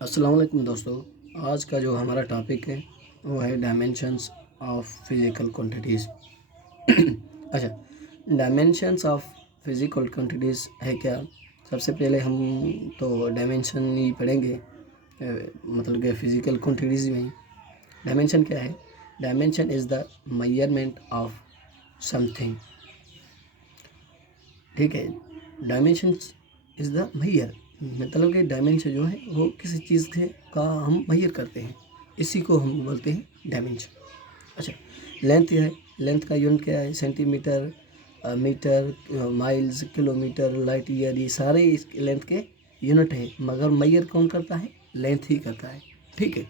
अस्सलाम वालेकुम दोस्तों। आज का जो हमारा टॉपिक है वो है डायमेंशंस ऑफ फिज़िकल क्वांटिटीज़। अच्छा, डायमेंशंस ऑफ फिज़िकल क्वांटिटीज़ है क्या? सबसे पहले हम तो डायमेंशन ही पढ़ेंगे, मतलब कि फिज़िकल क्वांटिटीज़ में ही। डायमेंशन क्या है? Dimension is the measurement of something. ठीक है, डायमेंशन इज़ द मेजर, मतलब कि डायमेंशन जो है वो किसी चीज़ के का हम मेजर करते हैं, इसी को हम बोलते हैं डायमेंशन। अच्छा, लेंथ है, लेंथ का यूनिट क्या है? Centimetre, metre, miles, kilometre, light year, ये सारे इस लेंथ के यूनिट है, मगर मेजर कौन करता है? लेंथ ही करता है। ठीक है,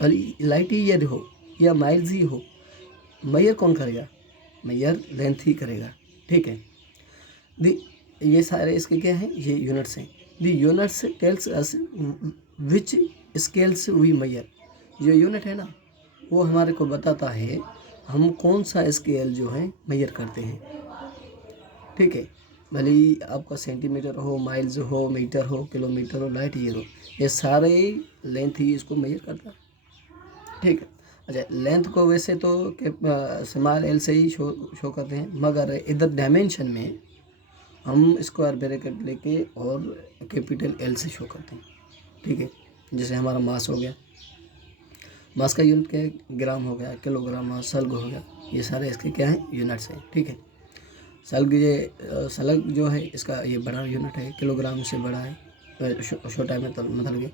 भले लाइट ईयर हो या माइल्स ही हो, मेजर कौन करेगा? मेजर लेंथ ही करेगा। ठीक है, दी ये सारे इसके क्या हैं? ये यूनिट्स हैं। The units tells us which scales we measure. जो यूनिट है ना, वो हमारे को बताता है हम कौन सा स्केल जो है मेजर करते हैं। ठीक है, भले ही आपका सेंटीमीटर हो, माइल्स हो, मीटर हो, किलोमीटर हो, लाइट ईयर हो, ये सारे लेंथ ही इसको मेजर करता है। ठीक है, अच्छा, लेंथ को वैसे तो स्मॉल एल से ही शो करते हैं, मगर इधर डायमेंशन में हम स्क्वायर ब्रैकेट लेके और कैपिटल एल से शो करते हैं। ठीक है, जैसे हमारा मास हो गया, मास का यूनिट क्या है? ग्राम हो गया, किलोग्राम, सल्ग हो गया, ये सारे इसके क्या हैं? यूनिट्स हैं। ठीक है, सल्ग सल्ग जो है इसका ये बड़ा यूनिट है, किलोग्राम से बड़ा है, छोटा है, मतलब कि,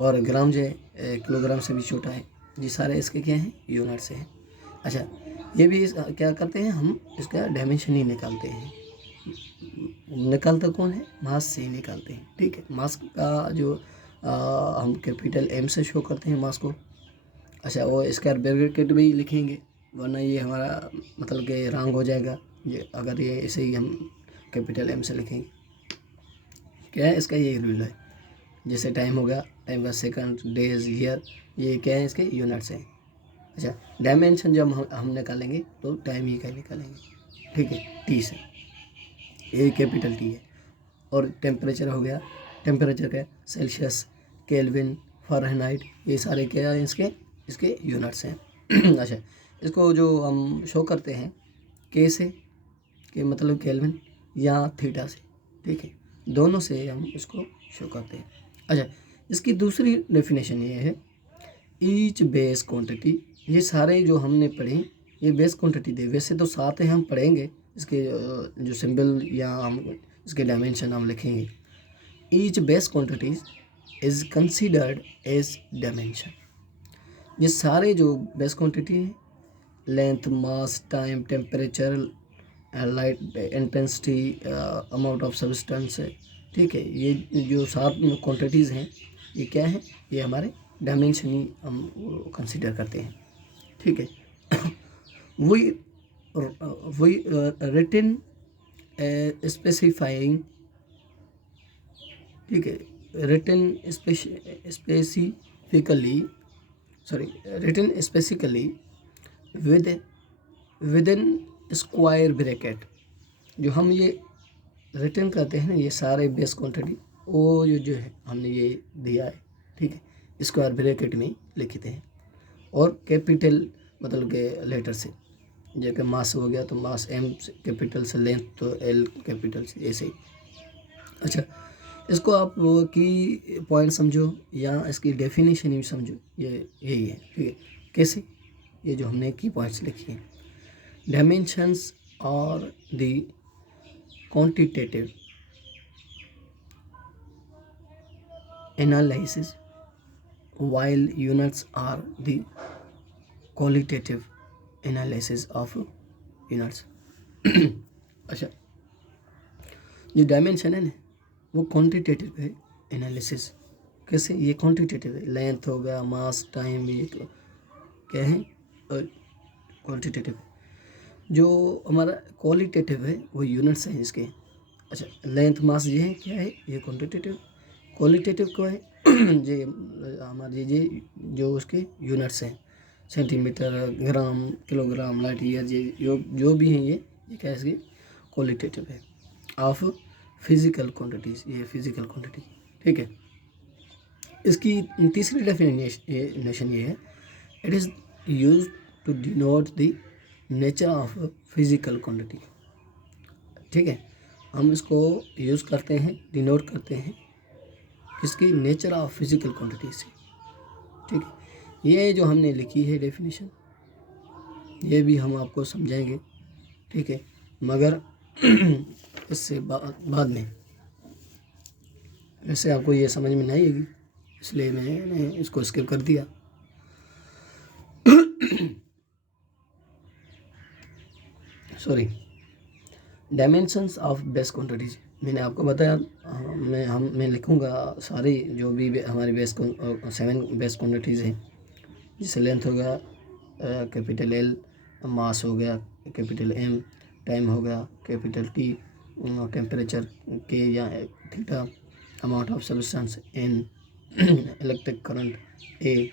और ग्राम जो है किलोग्राम से भी छोटा है। ये सारे इसके क्या हैं? यूनिट्स हैं। अच्छा, ये भी क्या करते हैं? हम इसका डायमेंशन ही निकालते हैं। निकालता कौन है? मास से ही निकालते हैं। ठीक है, मास का जो हम कैपिटल एम से शो करते हैं मास को। अच्छा, वो स्क्वायर ब्रैकेट भी लिखेंगे, वरना ये हमारा मतलब कि रॉन्ग हो जाएगा, ये अगर ये ऐसे ही हम कैपिटल एम से लिखेंगे। क्या है इसका? ये रूल है। जैसे टाइम हो गया, टाइम का सेकंड, डेज, ईयर, ये क्या है? इसके यूनिट्स हैं। अच्छा, डायमेंशन जब हम निकालेंगे तो टाइम ही का निकालेंगे। ठीक है, टी से, ये कैपिटल टी है। और टेम्परेचर हो गया, टेम्परेचर का सेल्सियस, केल्विन, फ़ारेनहाइट, ये सारे क्या है? इसके इसके यूनिट्स हैं। अच्छा, इसको जो हम शो करते हैं के से, के मतलब केल्विन, या थीटा से। ठीक है, दोनों से हम इसको शो करते हैं। अच्छा, इसकी दूसरी डेफिनेशन ये है, ईच बेस क्वांटिटी। ये सारे जो हमने पढ़े ये बेस क्वांटिटी दे, वैसे तो साथ हैं, हम पढ़ेंगे इसके जो सिंबल या हम इसके डायमेंशन हम लिखेंगे। Each base quantities is considered as dimension. ये सारे जो बेस क्वांटिटी हैं, length, mass, time, temperature, light intensity, amount of substance, ठीक है, ये जो 7 क्वांटिटीज़ हैं, ये क्या है? ये हमारे डायमेंशन ही हम कंसिडर करते हैं। ठीक है, वही वही रिटन स्पेसिफाइंग, ठीक है, written specifically, sorry, written specifically with within square bracket. जो हम ये रिटर्न करते हैं ना, ये सारे बेस क्वांटिटी, वो जो है हमने ये दिया है। ठीक है, स्क्वायर ब्रैकेट में लिखते हैं, और कैपिटल मतलब के लेटर से, जैसे मास हो गया तो मास एम कैपिटल से, लेंथ तो एल कैपिटल से, ऐसे ही। अच्छा, इसको आप की पॉइंट समझो या इसकी डेफिनेशन ही समझो, ये यही है। ठीक है, कैसे? ये जो हमने की पॉइंट्स लिखी हैं, डायमेंशंस और the quantitative analysis, while units are the qualitative analysis of units। अच्छा, जो डायमेंशन है ना, वो क्वांटिटेटिव है एनालिसिस। कैसे? ये क्वांटिटेटिव है, लेंथ हो गया, मास, टाइम, ये क्या है? क्वांटिटेटिव। जो हमारा क्वालिटेटिव है वो यूनिट्स हैं इसके। अच्छा, लेंथ, मास, ये है क्या है? ये क्वांटिटेटिव। क्वालिटेटिव को है ये हमारे ये जो उसके यूनिट्स हैं, सेंटीमीटर, ग्राम, किलोग्राम, लाइट ईयर, ये जो भी हैं, ये क्या है? इसकी क्वालिटेटिव है ऑफ फिज़िकल क्वांटिटीज़, ये फिज़िकल क्वांटिटी। ठीक है, इसकी तीसरी डेफिनेशन ये है, it is use to denote the nature of physical quantity. ठीक है, हम इसको यूज़ करते हैं, डिनोट करते हैं किसकी, नेचर ऑफ फिजिकल क्वांटिटी से। ठीक है, ये जो हमने लिखी है डेफिनेशन, ये भी हम आपको समझाएंगे। ठीक है, मगर इससे बाद में, वैसे आपको ये समझ में नहीं आएगी, इसलिए मैंने इसको स्किप कर दिया। Sorry. Dimensions of base quantities, मैंने आपको बताया, मैं लिखूँगा सारी जो भी हमारी 7 बेस क्वांटिटीज़ हैं, जैसे लेंथ हो गया कैपिटल एल, मास हो गया कैपिटल एम, टाइम हो गया कैपिटल टी, टेम्परेचर के या theta, amount of substance N, electric current A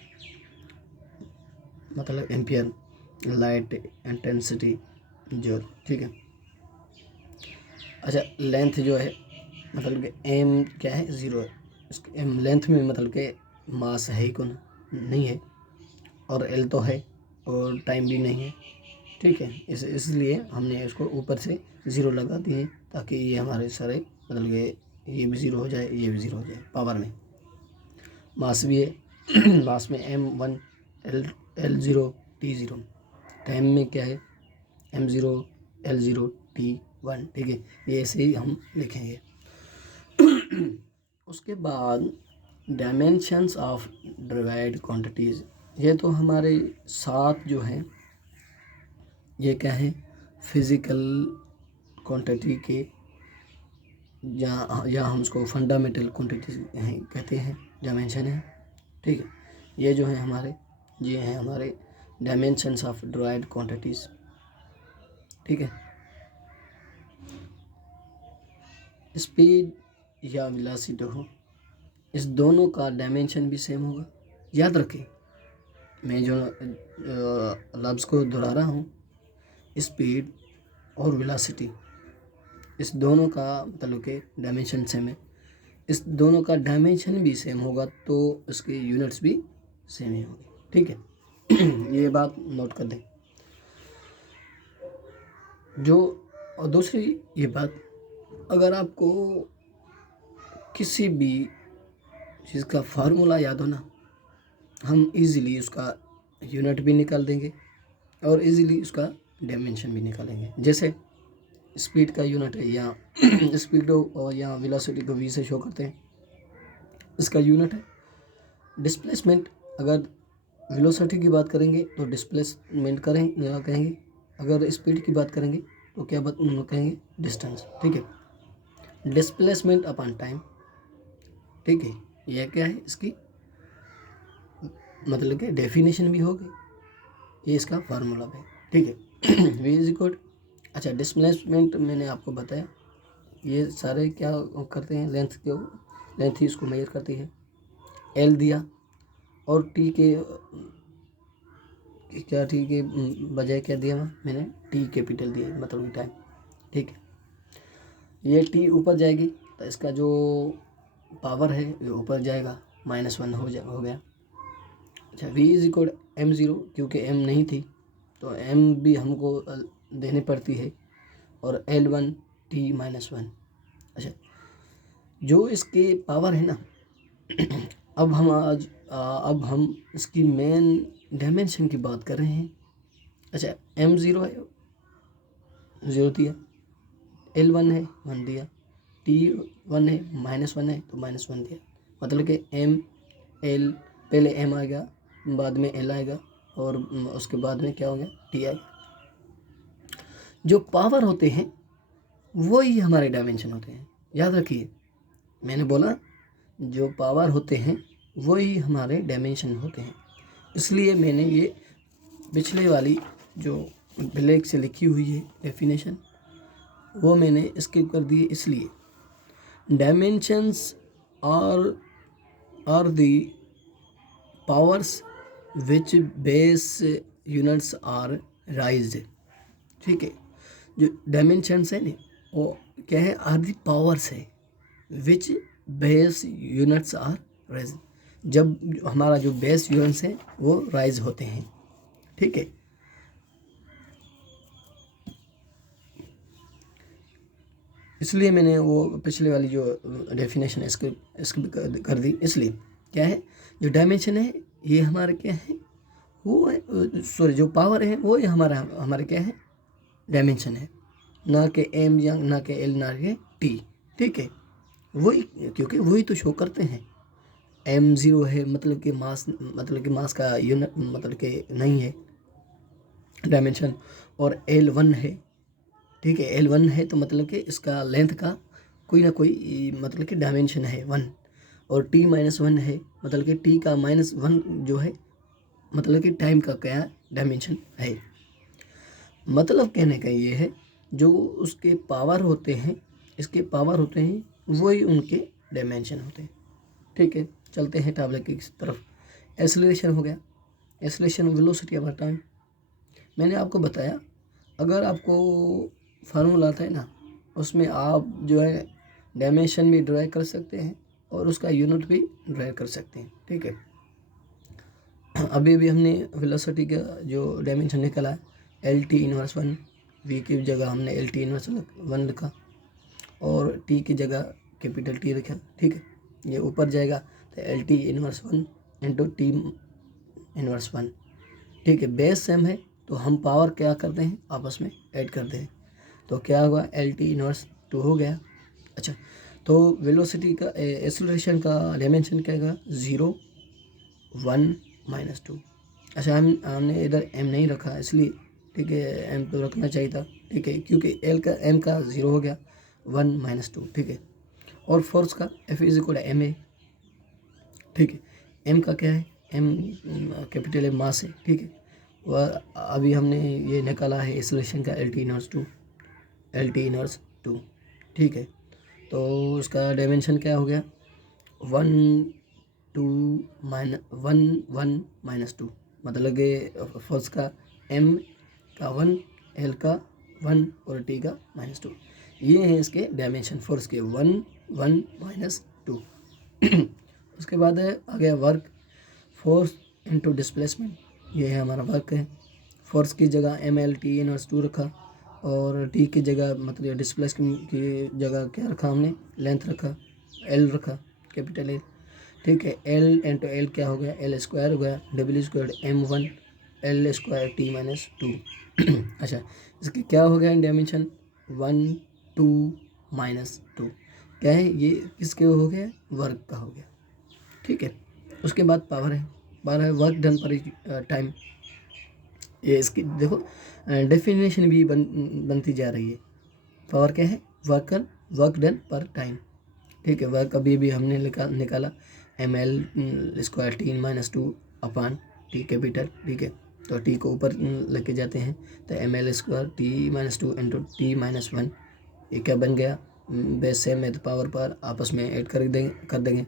मतलब एम्पियर, लाइट इंटेंसिटी जूल। ठीक है, अच्छा लेंथ जो है मतलब कि एम क्या है, 0 है, इसके एम लेंथ में मतलब कि मास है ही कौन नहीं है, और एल तो है और टाइम भी नहीं है। ठीक है, इसलिए हमने इसको ऊपर से 0 लगा दिए ताकि ये हमारे सारे मतलब कि ये भी 0 हो जाए, ये भी 0 हो जाए। पावर में मास भी है मास में m1 l0 t0, टाइम में क्या है m0 l0 t1। ठीक है, ये ऐसे ही हम लिखेंगे। उसके बाद डायमेंशंस ऑफ डिराइव्ड क्वांटिटीज़, ये तो हमारे साथ जो हैं ये क्या है, फिज़िकल क्वांटिटी के, या हम उसको फंडामेंटल क्वांटिटी कहते हैं, डायमेंशन है। ठीक है, ये जो है हमारे, ये हैं हमारे डायमेंशंस ऑफ डिराइव्ड क्वांटिटीज़। ठीक है, स्पीड या वेलोसिटी हो, इस दोनों का डायमेंशन भी सेम होगा। याद रखें, मैं जो लफ्ज़ को दोहरा रहा हूँ, स्पीड और वेलोसिटी, इस दोनों का मतलब के डायमेंशन सेम है। इस दोनों का डायमेंशन भी सेम होगा तो इसके यूनिट्स भी सेम ही होंगे। ठीक है, ये बात नोट कर दें। जो और दूसरी ये बात, अगर आपको किसी भी चीज़ का फार्मूला याद हो ना, हम इजीली उसका यूनिट भी निकाल देंगे और इजीली उसका डायमेंशन भी निकालेंगे। जैसे स्पीड का यूनिट है, या स्पीड और या वेलोसिटी को v से शो करते हैं, इसका यूनिट है डिस्प्लेसमेंट। अगर वेलोसिटी की बात करेंगे तो डिस्प्लेसमेंट कहेंगे, अगर स्पीड की बात करेंगे तो क्या कहेंगे, डिस्टेंस। ठीक है, डिस्प्लेसमेंट अपॉन टाइम। ठीक है, यह क्या है, इसकी मतलब कि डेफिनेशन भी होगी, ये इसका फार्मूला है। ठीक है, v इज इक्वल, अच्छा डिस्प्लेसमेंट मैंने आपको बताया, ये सारे क्या करते हैं, लेंथ ही इसको मेजर करती है। एल दिया और टी के क्या, टी के बजाय क्या दिया मैंने, टी कैपिटल दिया मतलब टाइम। ठीक है, ये टी ऊपर जाएगी तो इसका जो पावर है ये ऊपर जाएगा, -1 हो गया। अच्छा v इज इक्वल m0, क्योंकि m नहीं थी तो m भी हमको देनी पड़ती है, और l1 t -1। अच्छा, जो इसके पावर है ना, अब हम इसकी मेन डायमेंशन की बात कर रहे हैं। अच्छा m0 है 0 दिया, l1 है 1 दिया, t1 है -1 है तो -1 दिया, मतलब कि m l पहले m आएगा, बाद में l आएगा, और उसके बाद में क्या हो गया, t आएगा। जो पावर होते हैं वही हमारे डायमेंशन होते हैं। याद रखिए, मैंने बोला जो पावर होते हैं वही हमारे डायमेंशन होते हैं। इसलिए मैंने ये पिछले वाली जो ब्लैक से लिखी हुई है डेफिनेशन, वो मैंने स्किप कर दी। इसलिए dimensions are the powers which base units are raised. ठीक है, जो डायमेंशंस है ना वो क्या है, आर दी पावर्स है विच बेस यूनिट्स आर राइज्ड, जब हमारा जो बेस यूनिट्स है वो राइज होते हैं, ठीक है। इसलिए मैंने वो पिछले वाली जो डेफिनेशन है इसको भी कर दी। इसलिए क्या है, जो डायमेंशन है ये हमारा क्या है, वो है सॉरी जो पावर है वो ही हमारा क्या है, डायमेंशन है, ना कि एम या ना कि एल ना कि टी, ठीक है। वही, क्योंकि वही तो शो करते हैं। m0 है मतलब कि मास का यूनिट मतलब कि नहीं है डायमेंशन, और L1 है, ठीक है। L1 है तो मतलब कि इसका लेंथ का कोई ना कोई मतलब कि डायमेंशन है 1, और T-1 है मतलब कि T का -1 जो है मतलब कि टाइम का क्या डायमेंशन है। मतलब कहने का ये है, जो उसके पावर होते हैं, इसके पावर होते हैं, वही उनके डायमेंशन होते हैं, ठीक है। चलते हैं टैबले की तरफ। एक्सेलरेशन हो गया, एक्सेलरेशन वेलोसिटी ऑफ टाइम। मैंने आपको बताया, अगर आपको फार्मूला आता है ना, उसमें आप जो है डायमेंशन भी ड्राई कर सकते हैं और उसका यूनिट भी ड्राई कर सकते हैं, ठीक है। अभी भी हमने वेलोसिटी का जो डायमेंशन निकाला है L/T−1, v की जगह हमने L/T−1 लिखा और t की जगह कैपिटल T रखा, ठीक है। ये ऊपर जाएगा तो L/T−1 इंटू T−1, ठीक है। बेस सेम है तो हम पावर क्या करते हैं, आपस में ऐड करते हैं, तो क्या हुआ, L/T−2 हो गया। अच्छा, तो वेलोसिटी का एक्सेलरेशन का डायमेंशन क्या होगा, 0, 1, -2। अच्छा, हमने इधर m नहीं रखा इसलिए, ठीक है, m तो रखना चाहिए था, ठीक है, क्योंकि m का 0 हो गया, 1, -2, ठीक है। और फोर्स का F=ma, ठीक है। m का क्या है, m कैपिटल M मास है, ठीक है। वह अभी हमने ये निकाला है एक्सेलरेशन का L/T−2, ठीक है। तो उसका डायमेंशन क्या हो गया, 1, 2, -1, 1, -2, मतलब कि फोर्स का m का 1, l का 1 और t का -2। ये हैं इसके डायमेंशन फोर्स के, 1, 1, -2। उसके बाद है आ गया वर्क, फोर्स इनटू डिस्प्लेसमेंट। ये है हमारा वर्क है। फोर्स की जगह mL/T−2 रखा और t की जगह मतलब डिस्प्लेसमेंट की जगह क्या रखा हमने, लेंथ रखा, l रखा, कैपिटल L, ठीक है। L इंटू L क्या हो गया, L² हो गया, W² m1 L² T-2। अच्छा, इसके क्या हो गया डायमेंशन, 1, 2, -2। क्या है ये, किसके हो गया, वर्क का हो गया, ठीक है। उसके बाद पावर है, पावर है वर्क डन पर टाइम। ये इसकी देखो डेफिनेशन भी बनती जा रही है। पावर क्या है, वर्क डन पर टाइम, ठीक है। वर्क अभी भी हमने निकाला mL² T-2 अपान T कैपिटल, ठीक है। तो T को ऊपर लेके जाते हैं तो mL² T-2 इंटू T-1, ये क्या बन गया, बेस सेम है तो पावर पर आपस में ऐड कर देंगे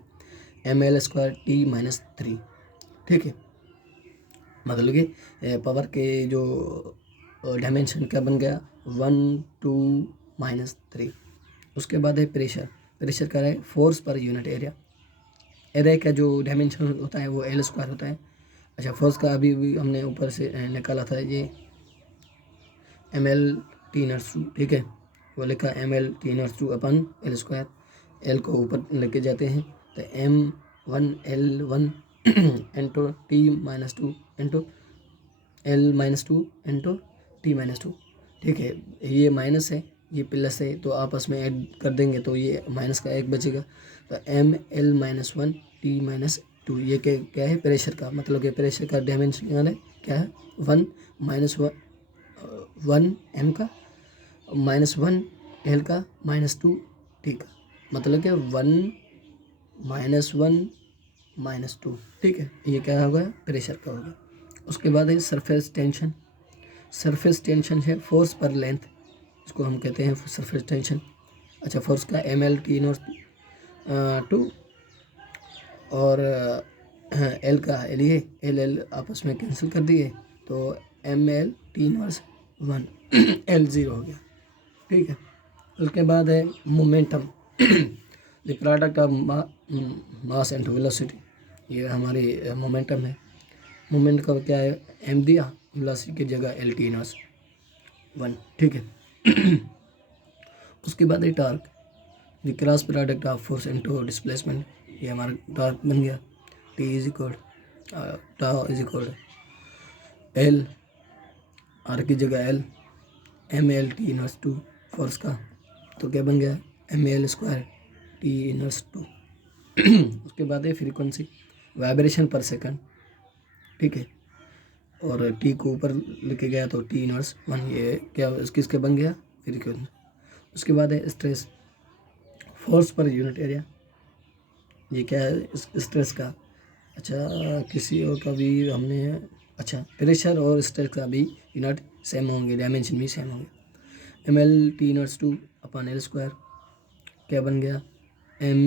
mL² T-3, ठीक है। मतलब कि पावर के जो डायमेंशन क्या बन गया, 1, 2, -3। उसके बाद है प्रेशर, प्रेशर का है force per unit area. Area का जो डायमेंशन होता है वो L² होता है। अच्छा, फोर्स का अभी हमने ऊपर से निकाला था ये mL/T-2, ठीक है। वो लिखा mL/T-2 अपन L², L को ऊपर लेके जाते हैं तो m1 L1 into T-2 into L-2 into T-2, ठीक है। ये माइनस है, ये प्लस है, तो आपस में ऐड कर देंगे तो ये माइनस का एक बचेगा, तो mL-1 T-2। ये क्या है, प्रेशर का, मतलब कि प्रेशर का डायमेंशन है क्या है, 1, -1 m का, -1 l का, -2 t का, मतलब कि 1, -1, -2, ठीक है। ये क्या होगा, प्रेशर का होगा। उसके बाद है सरफेस टेंशन। सरफेस टेंशन है फोर्स पर लेंथ, इसको हम कहते हैं सरफेस टेंशन। अच्छा, फोर्स का mL/T-2 और L का L आपस में कैंसिल कर दिए तो mL/T-1 L0 हो गया, ठीक है। उसके बाद है momentum, the product of mass and velocity. ये हमारी मोमेंटम है। मोमेंट का क्या है, एम दिया, वेलोसिटी की जगह एल टी इनवर्स 1, ठीक है। उसके बाद है torque, the cross product of force into displacement, ये हमारा टार्क बन गया। T is equal tau is equal L, R की जगह L, M L T inverse 2 force का, तो क्या बन गया, M L square T inverse 2। उसके बाद है फ्रीक्वेंसी, वाइब्रेशन पर सेकंड, ठीक है, और टी को ऊपर लेके गया तो टी इनवर्स 1, ये क्या किसके बन गया, फ्रीक्वेंसी। उसके बाद है stress, force per unit area, ये क्या है स्ट्रेस का, अच्छा किसी और का भी हमने, अच्छा प्रेशर और स्ट्रेस का भी यूनिट सेम होंगे, डायमेंशन भी सेम होंगे। M L T inverse 2 upon L square क्या बन गया, एम